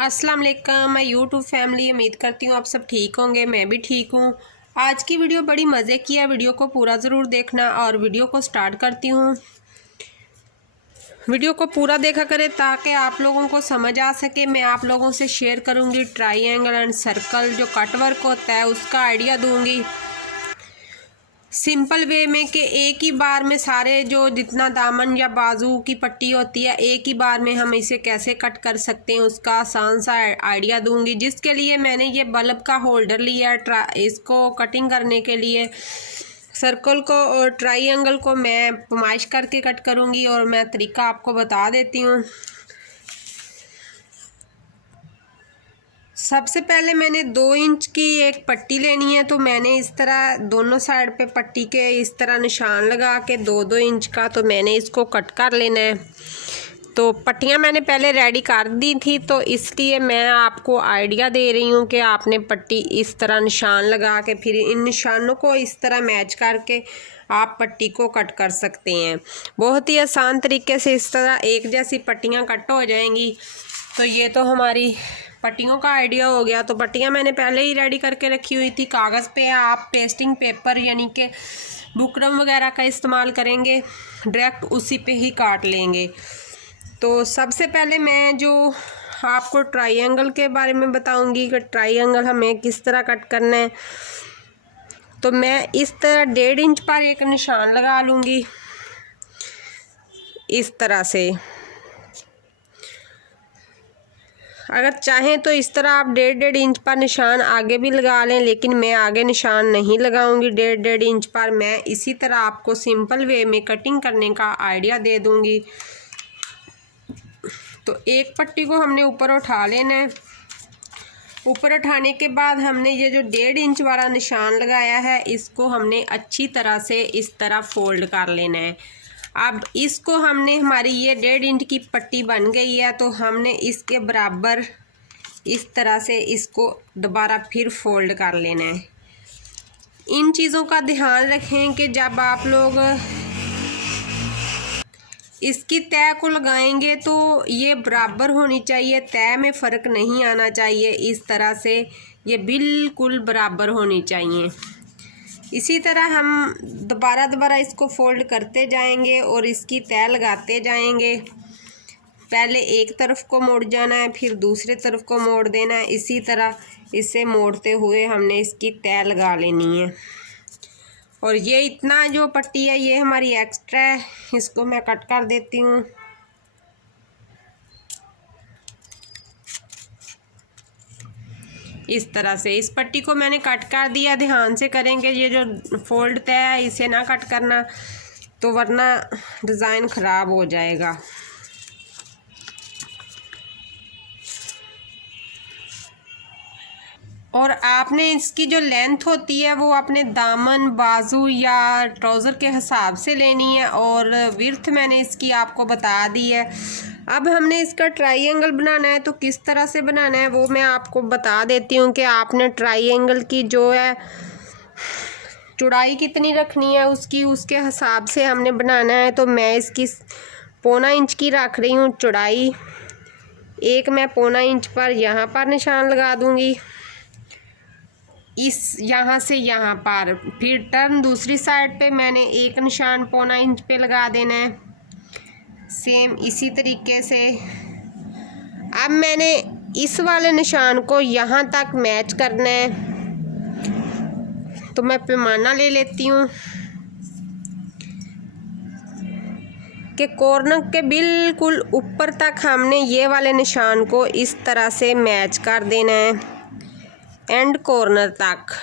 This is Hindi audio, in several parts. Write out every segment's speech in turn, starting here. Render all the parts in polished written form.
अस्सलाम वालेकुम। मैं यूट्यूब फैमिली उम्मीद करती हूँ आप सब ठीक होंगे, मैं भी ठीक हूँ। आज की वीडियो बड़ी मज़े की है, वीडियो को पूरा ज़रूर देखना और वीडियो को स्टार्ट करती हूँ। वीडियो को पूरा देखा करें ताकि आप लोगों को समझ आ सके। मैं आप लोगों से शेयर करूँगी ट्रायंगल एंड सर्कल जो कट वर्क होता है उसका आइडिया दूँगी सिंपल वे में कि एक ही बार में सारे जो जितना दामन या बाजू की पट्टी होती है एक ही बार में हम इसे कैसे कट कर सकते हैं उसका आसान सा आइडिया दूंगी। जिसके लिए मैंने ये बल्ब का होल्डर लिया इसको कटिंग करने के लिए सर्कल को और ट्रायंगल को मैं पमाइश करके कट करूंगी और मैं तरीका आपको बता देती हूँ। सबसे पहले मैंने 2 इंच की एक पट्टी लेनी है, तो मैंने इस तरह दोनों साइड पे पट्टी के इस तरह निशान लगा के 2-2 इंच का तो मैंने इसको कट कर लेना है। तो पट्टियाँ मैंने पहले रेडी कर दी थी, तो इसलिए मैं आपको आइडिया दे रही हूँ कि आपने पट्टी इस तरह निशान लगा के फिर इन निशानों को इस तरह मैच करके आप पट्टी को कट कर सकते हैं। बहुत ही आसान तरीके से इस तरह एक जैसी पट्टियाँ कट हो जाएंगी। तो ये तो हमारी पट्टियों का आइडिया हो गया। तो पट्टियाँ मैंने पहले ही रेडी करके रखी हुई थी। कागज़ पे आप पेस्टिंग पेपर यानी कि बुकरम वगैरह का इस्तेमाल करेंगे, डायरेक्ट उसी पे ही काट लेंगे। तो सबसे पहले मैं जो आपको ट्रायंगल के बारे में बताऊंगी कि ट्रायंगल हमें किस तरह कट करना है। तो मैं इस तरह 1.5 इंच पर एक निशान लगा लूँगी इस तरह से। अगर चाहें तो इस तरह आप 1.5 इंच पर निशान आगे भी लगा लें, लेकिन मैं आगे निशान नहीं लगाऊंगी 1.5 इंच पर। मैं इसी तरह आपको सिंपल वे में कटिंग करने का आइडिया दे दूंगी। तो एक पट्टी को हमने ऊपर उठा लेना है। ऊपर उठाने के बाद हमने ये जो 1.5 इंच वाला निशान लगाया है इसको हमने अच्छी तरह से इस तरह फोल्ड कर लेना है। अब इसको हमने हमारी ये 1.5 इंच की पट्टी बन गई है, तो हमने इसके बराबर इस तरह से इसको दोबारा फिर फोल्ड कर लेना है। इन चीज़ों का ध्यान रखें कि जब आप लोग इसकी तय को लगाएंगे तो ये बराबर होनी चाहिए, तय में फ़र्क नहीं आना चाहिए। इस तरह से ये बिल्कुल बराबर होनी चाहिए। इसी तरह हम दोबारा इसको फोल्ड करते जाएंगे और इसकी तय लगाते जाएंगे। पहले एक तरफ को मोड़ जाना है, फिर दूसरे तरफ को मोड़ देना है। इसी तरह इसे मोड़ते हुए हमने इसकी तय लगा लेनी है। और ये इतना जो पट्टी है ये हमारी एक्स्ट्रा है, इसको मैं कट कर देती हूँ। इस तरह से इस पट्टी को मैंने कट कर दिया। ध्यान से करेंगे, ये जो फोल्ड तय है इसे ना कट करना, तो वरना डिज़ाइन ख़राब हो जाएगा। और आपने इसकी जो लेंथ होती है वो अपने दामन बाजू या ट्राउज़र के हिसाब से लेनी है, और विड्थ मैंने इसकी आपको बता दी है। अब हमने इसका ट्रायंगल बनाना है, तो किस तरह से बनाना है वो मैं आपको बता देती हूँ कि आपने ट्रायंगल की जो है चौड़ाई कितनी रखनी है उसके हिसाब से हमने बनाना है। तो मैं इसकी 1.25 इंच की रख रही हूँ चौड़ाई। एक मैं 1.25 इंच पर यहाँ पर निशान लगा दूँगी, इस यहाँ से यहाँ पर। फिर टर्न दूसरी साइड पे मैंने एक निशान 1.25 इंच पे लगा देना है, सेम इसी तरीके से। अब मैंने इस वाले निशान को यहाँ तक मैच करना है, तो मैं पैमाना ले लेती हूँ कि कॉर्नर के बिल्कुल ऊपर तक हमने ये वाले निशान को इस तरह से मैच कर देना है, एंड कॉर्नर तक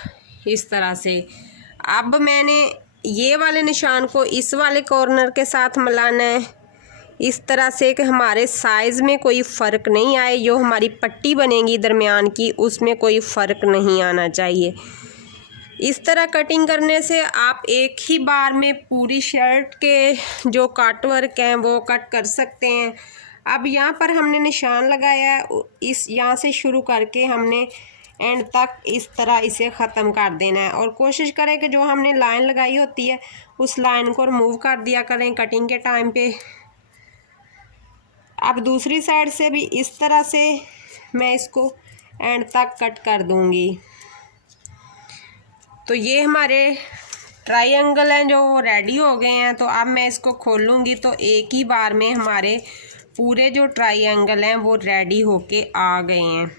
इस तरह से। अब मैंने ये वाले निशान को इस वाले कॉर्नर के साथ मिलाना है इस तरह से कि हमारे साइज़ में कोई फ़र्क नहीं आए। जो हमारी पट्टी बनेगी दरमियान की उसमें कोई फ़र्क नहीं आना चाहिए। इस तरह कटिंग करने से आप एक ही बार में पूरी शर्ट के जो कट वर्क हैं वो कट कर सकते हैं। अब यहाँ पर हमने निशान लगाया है, इस यहाँ से शुरू करके हमने एंड तक इस तरह इसे ख़त्म कर देना है। और कोशिश करें कि जो हमने लाइन लगाई होती है उस लाइन को रिमूव कर दिया करें कटिंग के टाइम पे। अब दूसरी साइड से भी इस तरह से मैं इसको एंड तक कट कर दूंगी। तो ये हमारे ट्रायंगल हैं जो रेडी हो गए हैं। तो अब मैं इसको खोलूँगी तो एक ही बार में हमारे पूरे जो ट्रायंगल हैं वो रेडी होके आ गए हैं।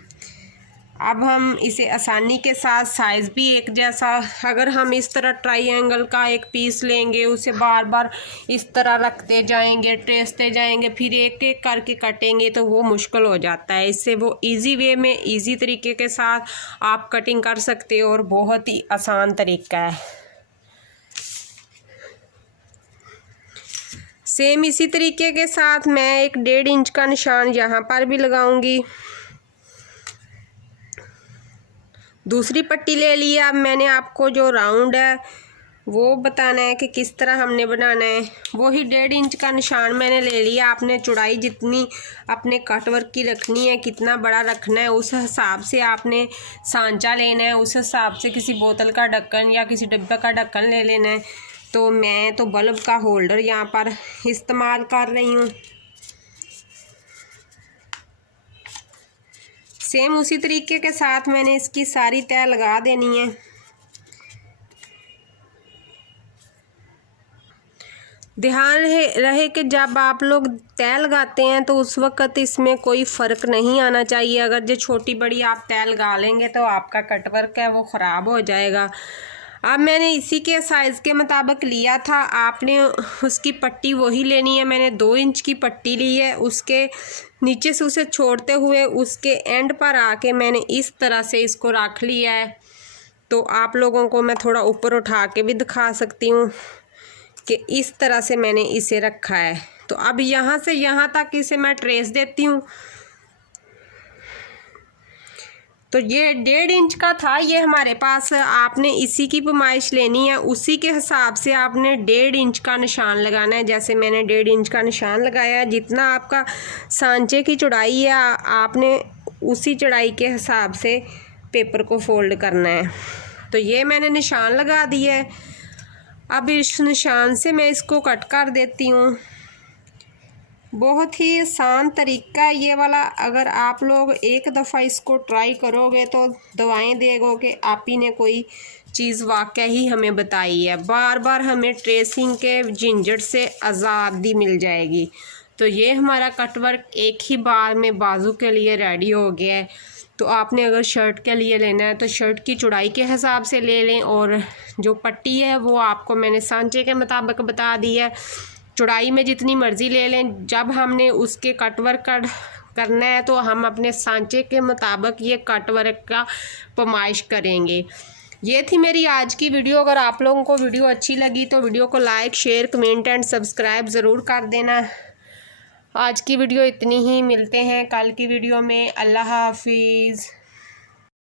अब हम इसे आसानी के साथ साइज़ भी एक जैसा, अगर हम इस तरह ट्रायंगल का एक पीस लेंगे उसे बार बार इस तरह रखते जाएंगे, ट्रेसते जाएंगे, फिर एक एक करके कटेंगे तो वो मुश्किल हो जाता है। इससे वो इजी वे में इजी तरीके के साथ आप कटिंग कर सकते हो और बहुत ही आसान तरीका है। सेम इसी तरीके के साथ मैं एक 1.5 इंच का निशान यहाँ पर भी लगाऊंगी। दूसरी पट्टी ले लिया। अब मैंने आपको जो राउंड है वो बताना है कि किस तरह हमने बनाना है। वही 1.5 इंच का निशान मैंने ले लिया। आपने चौड़ाई जितनी अपने कटवर्क की रखनी है, कितना बड़ा रखना है, उस हिसाब से आपने सांचा लेना है। उस हिसाब से किसी बोतल का ढक्कन या किसी डब्बे का ढक्कन ले लेना है। तो मैं तो बल्ब का होल्डर यहाँ पर इस्तेमाल कर रही हूँ। सेम उसी तरीके के साथ मैंने इसकी सारी तय लगा देनी है। ध्यान रहे कि जब आप लोग तय लगाते हैं तो उस वक़्त इसमें कोई फ़र्क नहीं आना चाहिए। अगर जो छोटी बड़ी आप तय लगा लेंगे तो आपका कटवर्क है वो ख़राब हो जाएगा। अब मैंने इसी के साइज़ के मुताबिक लिया था, आपने उसकी पट्टी वही लेनी है। मैंने 2 इंच की पट्टी ली है। उसके नीचे से उसे छोड़ते हुए उसके एंड पर आके मैंने इस तरह से इसको रख लिया है। तो आप लोगों को मैं थोड़ा ऊपर उठा के भी दिखा सकती हूँ कि इस तरह से मैंने इसे रखा है। तो अब यहाँ से यहाँ तक इसे मैं ट्रेस देती हूँ। तो ये 1.5 इंच का था ये हमारे पास। आपने इसी की पैमाइश लेनी है, उसी के हिसाब से आपने 1.5 इंच का निशान लगाना है। जैसे मैंने 1.5 इंच का निशान लगाया है। जितना आपका सांचे की चौड़ाई है आपने उसी चौड़ाई के हिसाब से पेपर को फोल्ड करना है। तो ये मैंने निशान लगा दिया है। अब इस निशान से मैं इसको कट कर देती हूँ। बहुत ही आसान तरीका है ये वाला। अगर आप लोग एक दफ़ा इसको ट्राई करोगे तो दवाएं देगो कि आप ही ने कोई चीज़ वाकई ही हमें बताई है। बार बार हमें ट्रेसिंग के झंझट से आज़ादी मिल जाएगी। तो ये हमारा कटवर्क एक ही बार में बाजू के लिए रेडी हो गया है। तो आपने अगर शर्ट के लिए लेना है तो शर्ट की चौड़ाई के हिसाब से ले लें, और जो पट्टी है वो आपको मैंने सांचे के मुताबिक बता दी है। चौड़ाई में जितनी मर्ज़ी ले लें। जब हमने उसके कटवर्क करना है तो हम अपने सांचे के मुताबिक ये कटवर्क का पैमाइश करेंगे। ये थी मेरी आज की वीडियो। अगर आप लोगों को वीडियो अच्छी लगी तो वीडियो को like, share, comment and subscribe ज़रूर कर देना। आज की वीडियो इतनी ही। मिलते हैं कल की वीडियो में। अल्लाह हाफिज़।